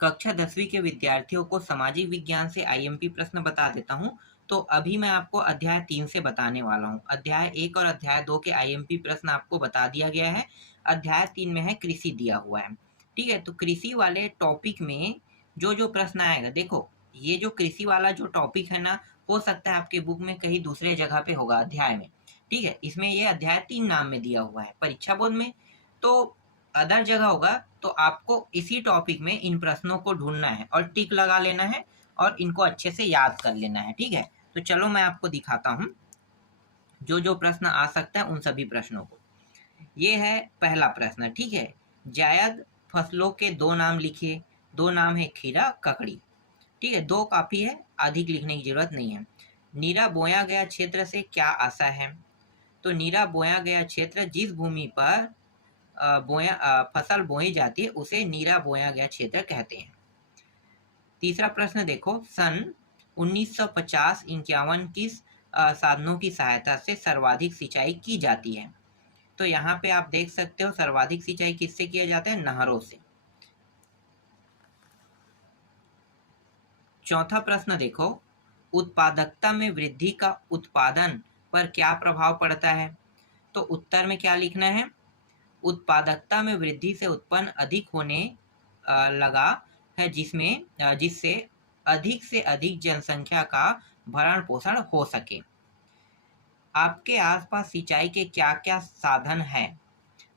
कक्षा 10वीं के विद्यार्थियों को सामाजिक विज्ञान से आईएमपी प्रश्न बता देता हूँ। तो अभी मैं आपको अध्याय 3 से बताने वाला हूँ। अध्याय 1 और अध्याय 2 के आईएमपी प्रश्न आपको बता दिया गया है। अध्याय 3 में है कृषि दिया हुआ है। ठीक है, तो कृषि वाले टॉपिक में जो प्रश्न आएगा, देखो ये जो कृषि वाला जो टॉपिक है ना, हो सकता है आपके बुक में कहीं दूसरे जगह पे होगा अध्याय में। ठीक है, इसमें ये अध्याय 3 नाम में दिया हुआ है परीक्षा बोर्ड में, तो अदर जगह होगा। तो आपको इसी टॉपिक में इन प्रश्नों को ढूंढना है और टिक लगा लेना है और इनको अच्छे से याद कर लेना है। ठीक है, तो चलो मैं आपको दिखाता हूँ जो प्रश्न आ सकता है उन सभी प्रश्नों को। ये है पहला प्रश्न। ठीक है, जायद फसलों के दो नाम लिखिए। दो नाम है खीरा, ककड़ी। ठीक है, दो काफी है, अधिक लिखने की जरूरत नहीं है। नीरा बोया गया क्षेत्र से क्या आशा है? तो नीरा बोया गया क्षेत्र जिस भूमि पर फसल बोई जाती है उसे नीरा बोया गया क्षेत्र कहते हैं। तीसरा प्रश्न देखो, सन 1950-51 किस साधनों की सहायता से सर्वाधिक सिंचाई की जाती है? तो यहाँ पे आप देख सकते हो सर्वाधिक सिंचाई किससे किया जाता है? नहरों से। चौथा प्रश्न देखो, उत्पादकता में वृद्धि का उत्पादन पर क्या प्रभाव पड़ता है? तो उत्तर में क्या लिखना है? उत्पादकता में वृद्धि से उत्पन्न अधिक होने लगा है, जिससे अधिक से अधिक जनसंख्या का भरण पोषण हो सके। आपके आसपास सिंचाई के क्या क्या साधन हैं?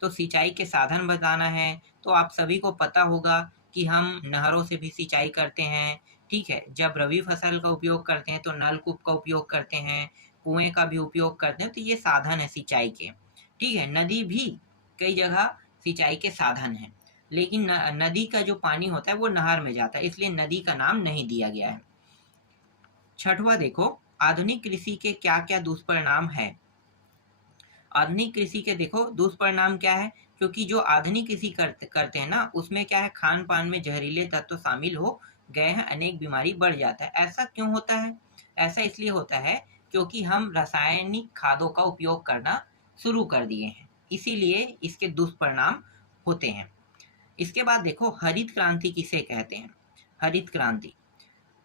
तो सिंचाई के साधन बताना है। तो आप सभी को पता होगा कि हम नहरों से भी सिंचाई करते हैं। ठीक है, जब रबी फसल का उपयोग करते हैं तो नलकूप का उपयोग करते हैं, कुएं का भी उपयोग करते हैं। तो ये साधन है सिंचाई के। ठीक है, नदी भी कई जगह सिंचाई के साधन है, लेकिन नदी का जो पानी होता है वो नहर में जाता है, इसलिए नदी का नाम नहीं दिया गया है। छठवां देखो, आधुनिक कृषि के क्या क्या दुष्परिणाम है? आधुनिक कृषि के देखो दुष्परिणाम क्या है, क्योंकि जो आधुनिक कृषि करते हैं ना, उसमें क्या है, खान पान में जहरीले तत्व शामिल हो गए हैं, अनेक बीमारी बढ़ जाता है। ऐसा क्यों होता है? ऐसा इसलिए होता है क्योंकि हम रासायनिक खादों का उपयोग करना शुरू कर दिए हैं, इसीलिए इसके दुष्परिणाम होते हैं। इसके बाद देखो, हरित क्रांति किसे कहते हैं? हरित क्रांति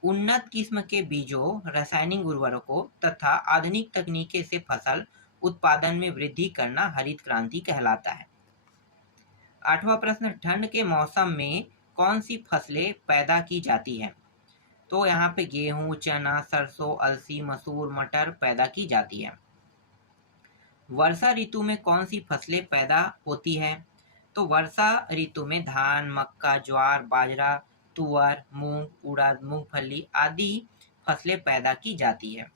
उन्नत किस्म के बीजों, रासायनिक उर्वरकों तथा आधुनिक तकनीके से फसल उत्पादन में वृद्धि करना हरित क्रांति कहलाता है। आठवां प्रश्न, ठंड के मौसम में कौन सी फसलें पैदा की जाती हैं? तो यहाँ पे गेहूं, चना, सरसों, अलसी, मसूर, मटर पैदा की जाती है। वर्षा ऋतु में कौन सी फसलें पैदा होती है? तो वर्षा ऋतु में धान, मक्का, ज्वार, बाजरा, तुअर, मूंग, उड़द, मूंगफली आदि फसलें पैदा की जाती है।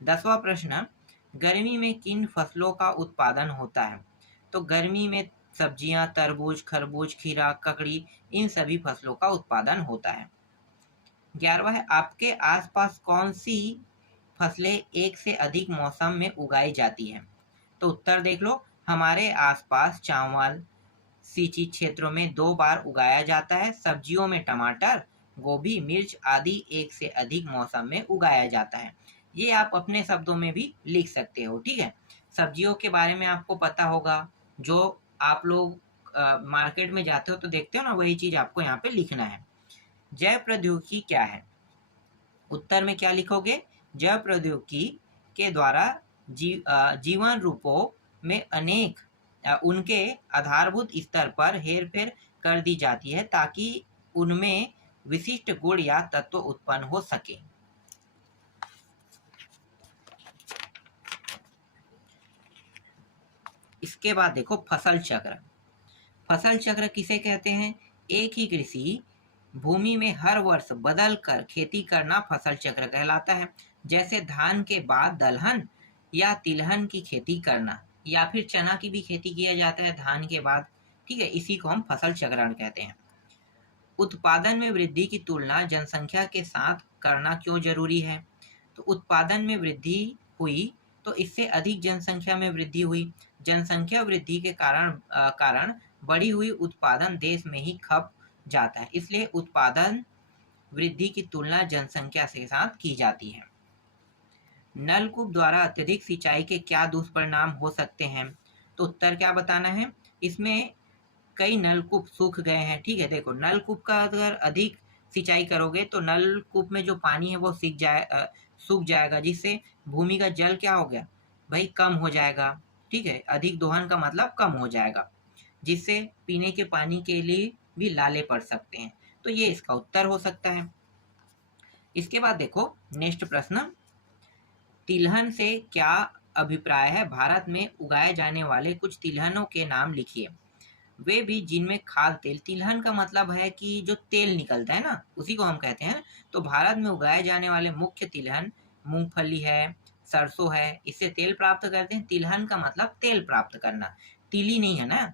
10वां प्रश्न, गर्मी में किन फसलों का उत्पादन होता है? तो गर्मी में सब्जियां, तरबूज, खरबूज, खीरा, ककड़ी, इन सभी फसलों का उत्पादन होता है। 11वां है, आपके आसपास कौन सी फसलें एक से अधिक मौसम में उगाई जाती हैं? तो उत्तर देख लो, हमारे आसपास चावल सिंचित क्षेत्रों में 2 बार उगाया जाता है। सब्जियों में टमाटर, गोभी, मिर्च आदि एक से अधिक मौसम में उगाया जाता है। ये आप अपने शब्दों में भी लिख सकते हो। ठीक है, सब्जियों के बारे में आपको पता होगा, जो आप लोग मार्केट में जाते हो तो देखते हो ना, वही चीज आपको यहाँ पे लिखना है। जैव प्रौद्योगिकी क्या है? उत्तर में क्या लिखोगे? जैव प्रौद्योगिकी के द्वारा जीवन रूपों में अनेक उनके आधारभूत स्तर पर हेरफेर कर दी जाती है ताकि उनमें विशिष्ट गुण या तत्व उत्पन्न हो सके। इसके बाद देखो, फसल चक्र। फसल चक्र किसे कहते हैं? एक ही कृषि भूमि में हर वर्ष बदल कर खेती करना फसल चक्र कहलाता है। जैसे धान के बाद दलहन या तिलहन की खेती करना, या फिर चना की भी खेती किया जाता है धान के बाद। ठीक है, इसी को हम फसल चक्रण कहते हैं। उत्पादन में वृद्धि की तुलना जनसंख्या के साथ करना क्यों जरूरी है? तो उत्पादन में वृद्धि हुई तो इससे अधिक जनसंख्या में वृद्धि हुई। जनसंख्या वृद्धि के कारण बढ़ी हुई उत्पादन देश में ही खप जाता है, इसलिए उत्पादन वृद्धि की तुलना जनसंख्या के साथ की जाती है। नलकूप द्वारा अत्यधिक सिंचाई के क्या दुष्परिणाम हो सकते हैं? तो उत्तर क्या बताना है? इसमें कई नलकूप सूख गए हैं। ठीक है, देखो नलकूप का अगर अधिक सिंचाई करोगे तो नलकूप में जो पानी है वो सूख जाएगा, जिससे भूमि का जल क्या हो गया भाई, कम हो जाएगा। ठीक है, अधिक दोहन का मतलब कम हो जाएगा, जिससे पीने के पानी के लिए भी लाले पड़ सकते हैं। तो ये इसका उत्तर हो सकता है। इसके बाद देखो नेक्स्ट प्रश्न, तिलहन से क्या अभिप्राय है? भारत में उगाए जाने वाले कुछ तिलहनों के नाम लिखिए। वे भी जिनमें खाद्य तेल, तिलहन का मतलब है कि जो तेल निकलता है ना, उसी को हम कहते हैं। तो भारत में उगाए जाने वाले मुख्य तिलहन मूंगफली है, सरसों है, इससे तेल प्राप्त करते हैं। तिलहन का मतलब तेल प्राप्त करना, तिली नहीं है ना।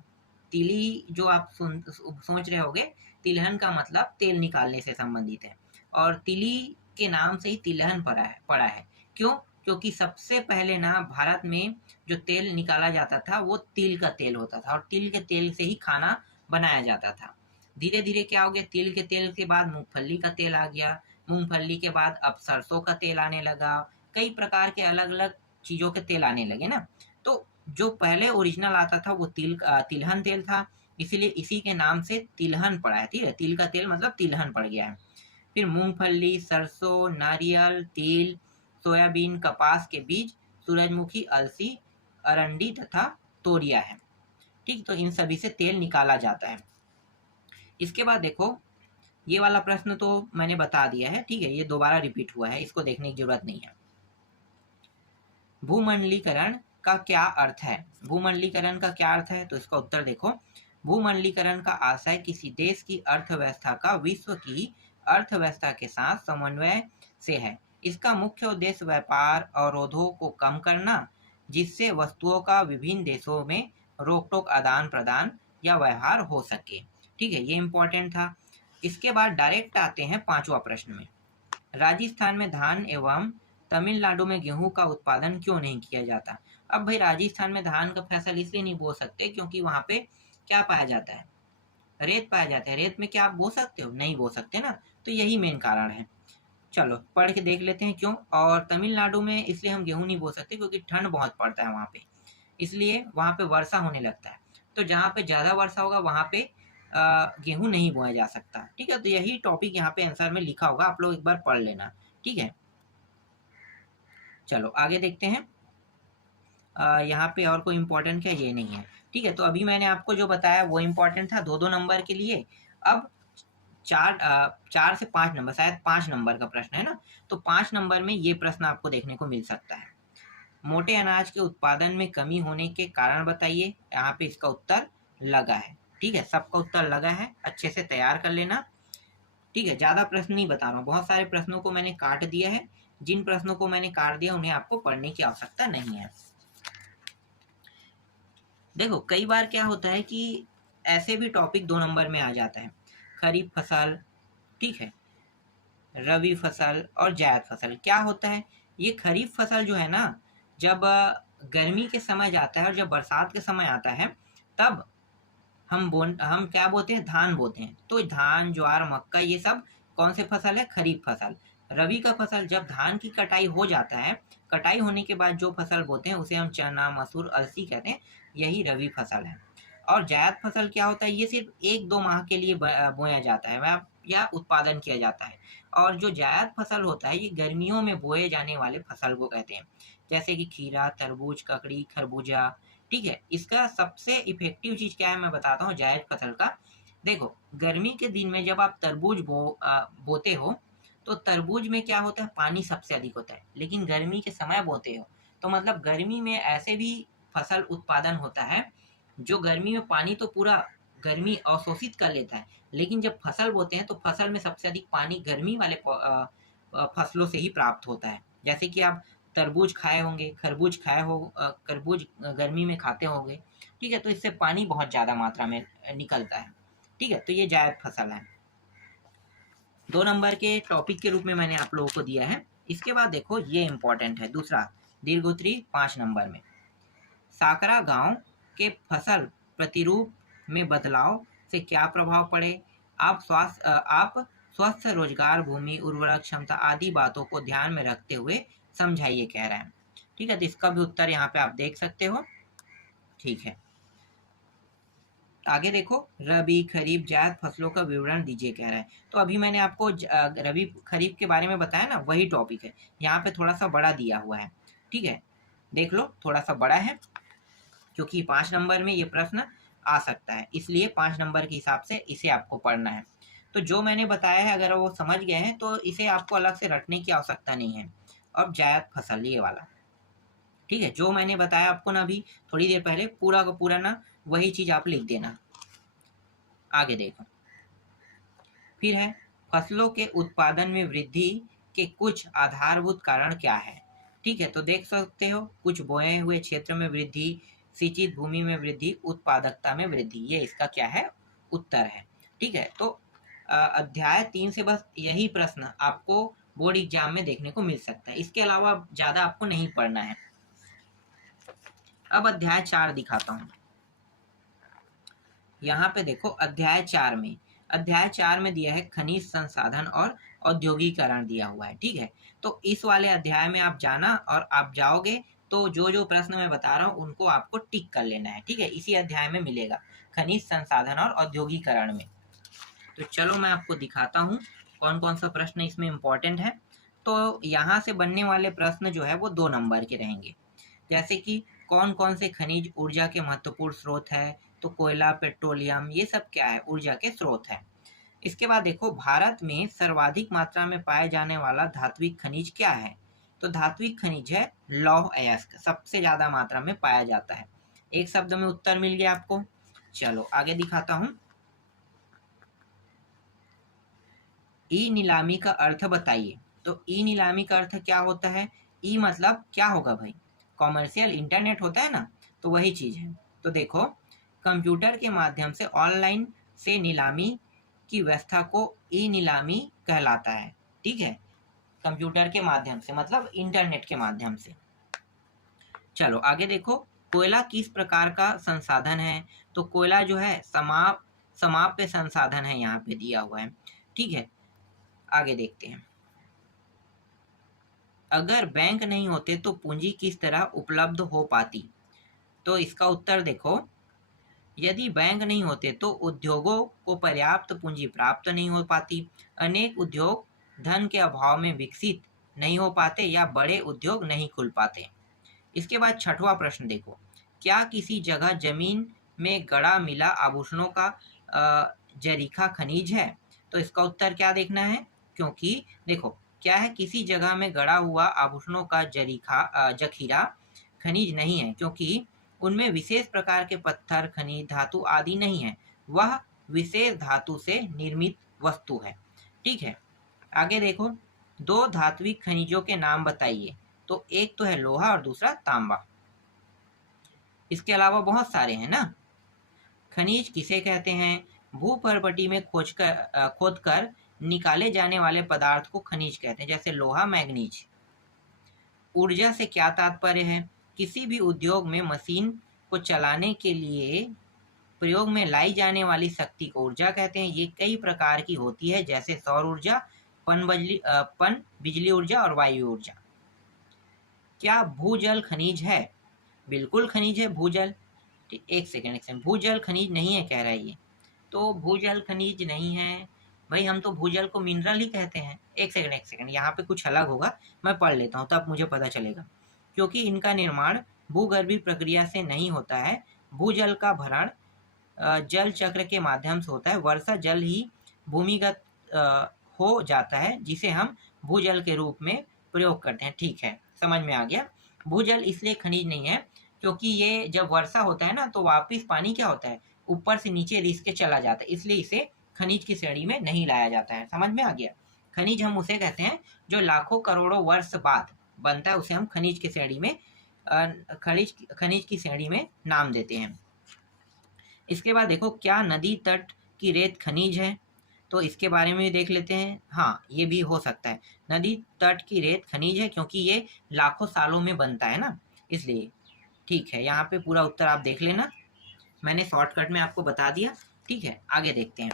तिली जो आप सोच रहे होगे, तिलहन का मतलब तेल निकालने से संबंधित है, और तिली के नाम से ही तिलहन पड़ा है। क्यों? क्योंकि सबसे पहले ना भारत में जो तेल निकाला जाता था वो तिल का तेल होता था, और तिल के तेल से ही खाना बनाया जाता था। धीरे धीरे क्या हो गया, तिल के तेल के बाद मूंगफली का तेल आ गया, मूंगफली के बाद अब सरसों का तेल आने लगा, कई प्रकार के अलग अलग चीज़ों के तेल आने लगे ना। तो जो पहले ओरिजिनल आता था वो तिलहन तेल था, इसीलिए इसी के नाम से तिलहन पड़ा है। ठीक है, तिल का तेल मतलब तिलहन पड़ गया है। फिर मूंगफली, सरसों, नारियल, तिल, सोयाबीन, कपास के बीज, सूरजमुखी, अलसी, अरंडी तथा तोरिया है। ठीक, तो इन सभी से तेल निकाला जाता है। इसके बाद देखो, ये वाला प्रश्न तो मैंने बता दिया है। ठीक है, ये दोबारा रिपीट हुआ है, इसको देखने की जरूरत नहीं है। भूमंडलीकरण का क्या अर्थ है? भूमंडलीकरण का क्या अर्थ है? तो इसका उत्तर देखो, भूमंडलीकरण का आशय किसी देश की अर्थव्यवस्था का विश्व की अर्थव्यवस्था के साथ समन्वय से है। इसका मुख्य उद्देश्य व्यापार अवरोधों को कम करना, जिससे वस्तुओं का विभिन्न देशों में रोक टोक, आदान प्रदान या व्यवहार हो सके। ठीक है, ये इंपॉर्टेंट था। इसके बाद डायरेक्ट आते हैं पांचवा प्रश्न में। राजस्थान में धान एवं तमिलनाडु में गेहूं का उत्पादन क्यों नहीं किया जाता? अब भाई राजस्थान में धान का फसल इसलिए नहीं बो सकते क्योंकि वहां पे क्या पाया जाता है, रेत पाया जाता है। रेत में क्या आप बो सकते हो? नहीं बो सकते ना। तो यही मेन कारण है। चलो पढ़ के देख लेते हैं क्यों। और तमिलनाडु में इसलिए हम गेहूं नहीं बो सकते क्योंकि ठंड बहुत पड़ता है वहां पे, इसलिए वहां पे वर्षा होने लगता है। तो जहाँ पे ज्यादा वर्षा होगा वहां पे गेहूं नहीं बोया जा सकता। ठीक है, तो यही टॉपिक यहाँ पे आंसर में लिखा होगा, आप लोग एक बार पढ़ लेना। ठीक है, चलो आगे देखते हैं। यहाँ पे और कोई इम्पोर्टेंट क्या, ये नहीं है। ठीक है, तो अभी मैंने आपको जो बताया वो इम्पोर्टेंट था, दो दो नंबर के लिए। अब 4 से 5 नंबर, शायद 5 नंबर का प्रश्न है ना, तो 5 नंबर में ये प्रश्न आपको देखने को मिल सकता है। मोटे अनाज के उत्पादन में कमी होने के कारण बताइए। यहाँ पे इसका उत्तर लगा है। ठीक है, सबका उत्तर लगा है, अच्छे से तैयार कर लेना। ठीक है, ज्यादा प्रश्न नहीं बता रहा हूँ, बहुत सारे प्रश्नों को मैंने काट दिया है। जिन प्रश्नों को मैंने काट दिया उन्हें आपको पढ़ने की आवश्यकता नहीं है। देखो कई बार क्या होता है कि ऐसे भी टॉपिक 2 नंबर में आ जाता है। खरीफ फसल, ठीक है, रबी फसल और जायद फसल। क्या होता है, ये खरीफ फसल जो है ना, जब गर्मी के समय जाता है और जब बरसात के समय आता है, तब हम क्या बोते हैं, धान बोते हैं। तो धान, ज्वार, मक्का, ये सब कौन से फसल है, खरीफ फसल। रबी का फसल जब धान की कटाई हो जाता है, कटाई होने के बाद जो फसल बोते हैं उसे हम चना, मसूर, अलसी कहते हैं, यही रबी फसल है। और जायद फसल क्या होता है, ये सिर्फ 1-2 माह के लिए बोया जाता है या उत्पादन किया जाता है। और जो जायद फसल होता है ये गर्मियों में बोए जाने वाले फसल को कहते हैं, जैसे कि खीरा, तरबूज, ककड़ी, खरबूजा। ठीक है, इसका सबसे इफेक्टिव चीज क्या है मैं बताता हूँ जायद फसल का। देखो गर्मी के दिन में जब आप तरबूज बोते हो, तो तरबूज में क्या होता है, पानी सबसे अधिक होता है। लेकिन गर्मी के समय बोते हो तो मतलब गर्मी में ऐसे भी फसल उत्पादन होता है जो गर्मी में पानी तो पूरा गर्मी अवशोषित कर लेता है, लेकिन जब फसल बोते हैं तो फसल में सबसे अधिक पानी गर्मी वाले फसलों से ही प्राप्त होता है। जैसे कि आप तरबूज खाए होंगे, खरबूज खाए हो, तरबूज गर्मी में खाते होंगे। ठीक है, तो इससे पानी बहुत ज़्यादा मात्रा में निकलता है। ठीक है, तो ये जायद फसल है, 2 नंबर के टॉपिक के रूप में मैंने आप लोगों को दिया है। इसके बाद देखो ये इंपॉर्टेंट है, दूसरा दीर्घोत्तरी 5 नंबर में। साकरा गांव के फसल प्रतिरूप में बदलाव से क्या प्रभाव पड़े? आप स्वस्थ रोजगार, भूमि उर्वरक क्षमता आदि बातों को ध्यान में रखते हुए समझाइए कह रहे हैं। ठीक है, तो इसका भी उत्तर यहाँ पे आप देख सकते हो। ठीक है, आगे देखो, रबी खरीफ जायद फसलों का विवरण दीजिए कह रहा है। तो अभी मैंने आपको रबी खरीफ के बारे में बताया ना, वही टॉपिक है। यहाँ पे थोड़ा सा बड़ा दिया हुआ है, ठीक है, देख लो थोड़ा सा बड़ा है, क्योंकि 5 नंबर में ये प्रश्न आ सकता है, इसलिए 5 नंबर के हिसाब से इसे आपको पढ़ना है। तो जो मैंने बताया है अगर वो समझ गए हैं तो इसे आपको अलग से रटने की आवश्यकता नहीं है। अब जायद फसल ये वाला, ठीक है, जो मैंने बताया आपको ना अभी थोड़ी देर पहले, पूरा का पूरा ना वही चीज आप लिख देना। आगे देखो, फिर है फसलों के उत्पादन में वृद्धि के कुछ आधारभूत कारण क्या है। ठीक है, तो देख सकते हो, कुछ बोए हुए क्षेत्र में वृद्धि, सिंचित भूमि में वृद्धि, उत्पादकता में वृद्धि, ये इसका क्या है, उत्तर है। ठीक है, तो अध्याय 3 से बस यही प्रश्न आपको बोर्ड एग्जाम में देखने को मिल सकता है, इसके अलावा ज्यादा आपको नहीं पढ़ना है। अब अध्याय 4 दिखाता हूं। यहाँ पे देखो अध्याय 4 में दिया है खनिज संसाधन और औद्योगिकरण दिया हुआ है। ठीक है, तो इस वाले अध्याय में आप जाना और आप जाओगे तो जो जो प्रश्न मैं बता रहा हूँ उनको आपको टिक कर लेना है। ठीक है, इसी अध्याय में मिलेगा खनिज संसाधन और औद्योगिकरण में। तो चलो मैं आपको दिखाता हूँ कौन कौन सा प्रश्न इसमें इम्पोर्टेंट है। तो यहाँ से बनने वाले प्रश्न जो है वो 2 नंबर के रहेंगे, जैसे कि कौन कौन से खनिज ऊर्जा के महत्वपूर्ण स्रोत है, तो कोयला, पेट्रोलियम, ये सब क्या है, ऊर्जा के स्रोत है। इसके बाद देखो, भारत में सर्वाधिक मात्रा में पाए जाने वाला धात्विक खनिज क्या है, तो धात्विक खनिज है लौह अयस्क, सबसे ज्यादा मात्रा में पाया जाता है। एक शब्द में उत्तर मिल गया आपको। चलो आगे दिखाता हूं। ई नीलामी का अर्थ बताइए। तो ई नीलामी का अर्थ क्या होता है, ई मतलब क्या होगा भाई, कॉमर्शियल इंटरनेट होता है ना, तो वही चीज है। तो देखो, कंप्यूटर के माध्यम से ऑनलाइन से नीलामी की व्यवस्था को ई नीलामी कहलाता है। ठीक है, कंप्यूटर के माध्यम से मतलब इंटरनेट के माध्यम से। चलो आगे देखो, कोयला किस प्रकार का संसाधन है, तो कोयला जो है समाप्य संसाधन है, यहाँ पे दिया हुआ है। ठीक है, आगे देखते हैं। अगर बैंक नहीं होते तो पूंजी किस तरह उपलब्ध हो पाती, तो इसका उत्तर देखो, यदि बैंक नहीं होते तो उद्योगों को पर्याप्त पूंजी प्राप्त नहीं हो पाती, अनेक उद्योग धन के अभाव में विकसित नहीं हो पाते या बड़े उद्योग नहीं खुल पाते। इसके बाद 6वां प्रश्न देखो, क्या किसी जगह जमीन में गड़ा मिला आभूषणों का जरीखा खनिज है, तो इसका उत्तर क्या देखना है, क्योंकि देखो क्या है, किसी जगह में गड़ा हुआ आभूषणों का जखीरा खनिज नहीं है, क्योंकि उनमें विशेष प्रकार के पत्थर, खनिज, धातु आदि नहीं है, वह विशेष धातु से निर्मित वस्तु है। ठीक है, आगे देखो, 2 धात्विक खनिजों के नाम बताइए, तो एक तो है लोहा और दूसरा तांबा। इसके अलावा बहुत सारे हैं ना। खनिज किसे कहते हैं, भूपर्वटी में खोदकर निकाले जाने वाले पदार्थ को खनिज कहते हैं, जैसे लोहा, मैग्नीज। ऊर्जा से क्या तात्पर्य है, किसी भी उद्योग में मशीन को चलाने के लिए प्रयोग में लाई जाने वाली शक्ति को ऊर्जा कहते हैं। ये कई प्रकार की होती है, जैसे सौर ऊर्जा, पन बिजली ऊर्जा और वायु ऊर्जा। क्या भूजल खनिज है, बिल्कुल खनिज है भूजल। एक सेकंड, भूजल खनिज नहीं है कह रहा है ये, तो भूजल खनिज नहीं है भाई, हम तो भूजल को मिनरल ही कहते हैं। एक सेकंड, यहाँ पे कुछ अलग होगा, मैं पढ़ लेता हूँ तब मुझे पता चलेगा। क्योंकि इनका निर्माण भूगर्भीय प्रक्रिया से नहीं होता है, भूजल का भरण जल चक्र के माध्यम से होता है। वर्षा जल ही भूमिगत हो जाता है, जिसे हम भूजल के रूप में प्रयोग करते हैं। ठीक है, समझ में आ गया। भूजल इसलिए खनिज नहीं है क्योंकि ये जब वर्षा होता है ना तो वापिस पानी क्या होता है, ऊपर से नीचे रिस के चला जाता है, इसलिए इसे खनिज की श्रेणी में नहीं लाया जाता है। समझ में आ गया। खनिज हम उसे कहते हैं जो लाखों करोड़ों वर्ष बाद बनता है, उसे हम खनिज की श्रेणी में खनिज की श्रेणी में नाम देते हैं। इसके बाद देखो, क्या नदी तट की रेत खनिज है, तो इसके बारे में भी देख लेते हैं। हाँ, ये भी हो सकता है, नदी तट की रेत खनिज है क्योंकि ये लाखों सालों में बनता है ना, इसलिए। ठीक है, यहाँ पे पूरा उत्तर आप देख लेना, मैंने शॉर्टकट में आपको बता दिया। ठीक है, आगे देखते हैं।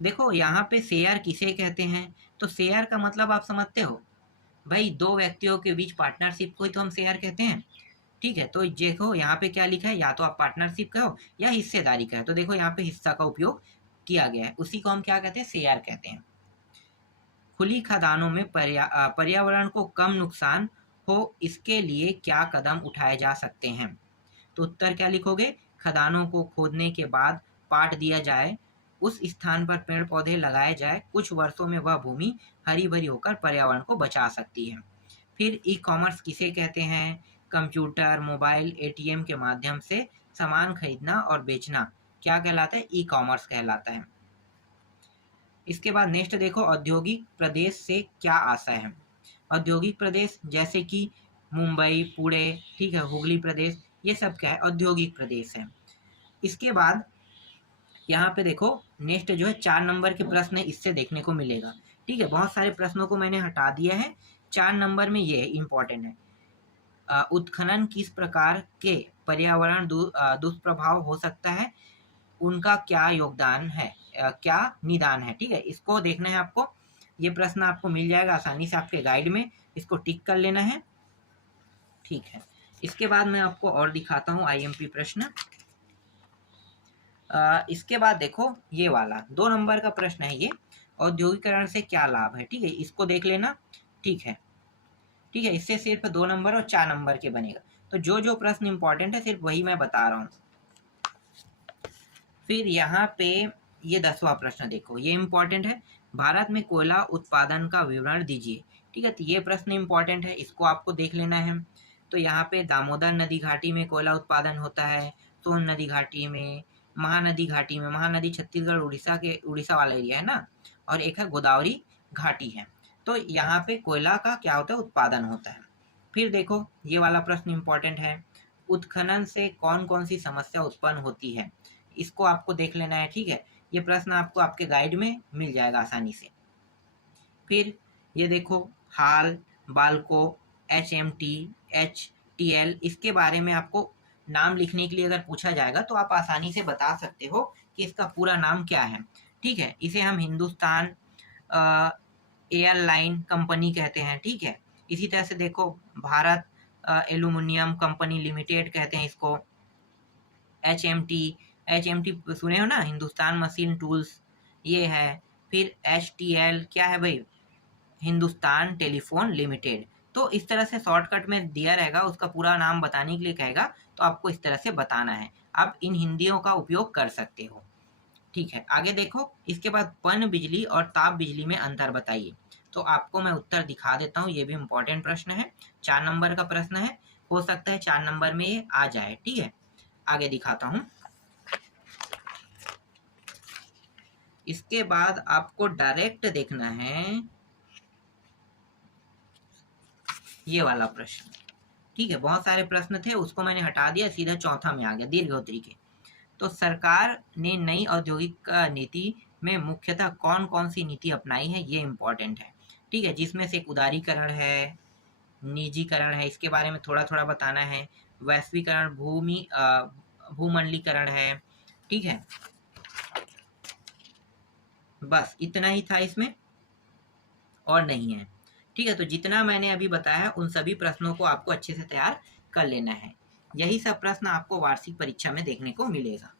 देखो यहाँ पे शेयर किसे कहते हैं, तो शेयर का मतलब आप समझते हो भाई, 2 व्यक्तियों के बीच पार्टनरशिप को ही तो हम शेयर कहते हैं। ठीक है। तो देखो यहाँ पे क्या लिखा है, या तो आप पार्टनरशिप कहो या हिस्सेदारी कहो। तो देखो यहाँ पे हिस्सा का उपयोग किया गया है, उसी को हम क्या कहते हैं, शेयर कहते हैं। खुली खदानों में पर्यावरण को कम नुकसान हो, इसके लिए क्या कदम उठाए जा सकते हैं? तो उत्तर क्या लिखोगे, खदानों को खोदने के बाद पाट दिया जाए, उस स्थान पर पेड़ पौधे लगाए जाए, कुछ वर्षों में वह भूमि हरी भरी होकर पर्यावरण को बचा सकती है। फिर ई कॉमर्स किसे कहते हैं? कंप्यूटर, मोबाइल, एटीएम के माध्यम से सामान खरीदना और बेचना क्या कहलाता है? ई कॉमर्स कहलाता है। इसके बाद नेक्स्ट देखो, औद्योगिक प्रदेश से क्या आशय है? औद्योगिक प्रदेश जैसे कि मुंबई, पुणे, ठीक है, हुगली प्रदेश, ये सब क्या है? औद्योगिक प्रदेश है। इसके बाद यहाँ पे देखो नेक्स्ट जो है 4 नंबर के प्रश्न है, इससे देखने को मिलेगा। ठीक है, बहुत सारे प्रश्नों को मैंने हटा दिया है, 4 नंबर में ये इम्पोर्टेंट है। उत्खनन किस प्रकार के पर्यावरण दुष्प्रभाव हो सकता है, उनका क्या योगदान है, क्या निदान है? ठीक है, इसको देखना है आपको। ये प्रश्न आपको मिल जाएगा आसानी से आपके गाइड में, इसको टिक कर लेना है। ठीक है, इसके बाद मैं आपको और दिखाता हूँ आईएमपी प्रश्न। इसके बाद देखो ये वाला 2 नंबर का प्रश्न है, ये औद्योगिकरण से क्या लाभ है? ठीक है, इसको देख लेना। ठीक है, ठीक है, इससे सिर्फ 2 नंबर और 4 नंबर के बनेगा। तो जो जो प्रश्न इंपॉर्टेंट है सिर्फ वही मैं बता रहा हूँ। फिर यहाँ पे ये 10वां प्रश्न देखो, ये इंपॉर्टेंट है। भारत में कोयला उत्पादन का विवरण दीजिए। ठीक है, तो ये प्रश्न इंपॉर्टेंट है, इसको आपको देख लेना है। तो यहाँ पे दामोदर नदी घाटी में कोयला उत्पादन होता है, सोन नदी घाटी में, महानदी घाटी में, महानदी छत्तीसगढ़ उड़ीसा वाला एरिया है ना, और एक है गोदावरी घाटी है। तो यहाँ पे कोयला का क्या होता है? उत्पादन होता है। फिर देखो ये वाला प्रश्न इंपॉर्टेंट है, उत्खनन से कौन कौन सी समस्या उत्पन्न होती है, इसको आपको देख लेना है। ठीक है, ये प्रश्न आपको आपके गाइड में मिल जाएगा आसानी से। फिर ये देखो हाल, बाल्को, HMT, HTL, इसके बारे में आपको नाम लिखने के लिए अगर पूछा जाएगा तो आप आसानी से बता सकते हो कि इसका पूरा नाम क्या है। ठीक है, इसे हम हिंदुस्तान एयरलाइन कंपनी कहते हैं। ठीक है, इसी तरह से देखो भारत एल्यूमिनियम कंपनी लिमिटेड कहते हैं इसको। HMT सुने हो ना, हिंदुस्तान मशीन टूल्स, ये है। फिर HTL क्या है भाई? Hindustan telephone limited. तो इस तरह से शॉर्टकट में दिया रहेगा, उसका पूरा नाम बताने के लिए कहेगा, तो आपको इस तरह से बताना है। आप इन हिंदियों का उपयोग कर सकते हो। ठीक है, आगे देखो, इसके बाद पन बिजली और ताप बिजली में अंतर बताइए। तो आपको मैं उत्तर दिखा देता हूँ, ये भी इम्पोर्टेंट प्रश्न है, 4 नंबर का प्रश्न है, हो सकता है 4 नंबर में ये आ जाए। ठीक है, आगे दिखाता हूँ। इसके बाद आपको डायरेक्ट देखना है ये वाला प्रश्न। ठीक है, बहुत सारे प्रश्न थे, उसको मैंने हटा दिया, सीधा चौथा में आ गया, दीर्घोत्तरी के। तो सरकार ने नई औद्योगिक नीति में मुख्यतः कौन कौन सी नीति अपनाई है, ये इम्पोर्टेंट है। ठीक है, जिसमें से एक उदारीकरण है, निजीकरण है, इसके बारे में थोड़ा थोड़ा बताना है, वैश्वीकरण, भूमंडलीकरण है। ठीक है, बस इतना ही था इसमें, और नहीं है। ठीक है, तो जितना मैंने अभी बताया है उन सभी प्रश्नों को आपको अच्छे से तैयार कर लेना है। यही सब प्रश्न आपको वार्षिक परीक्षा में देखने को मिलेगा।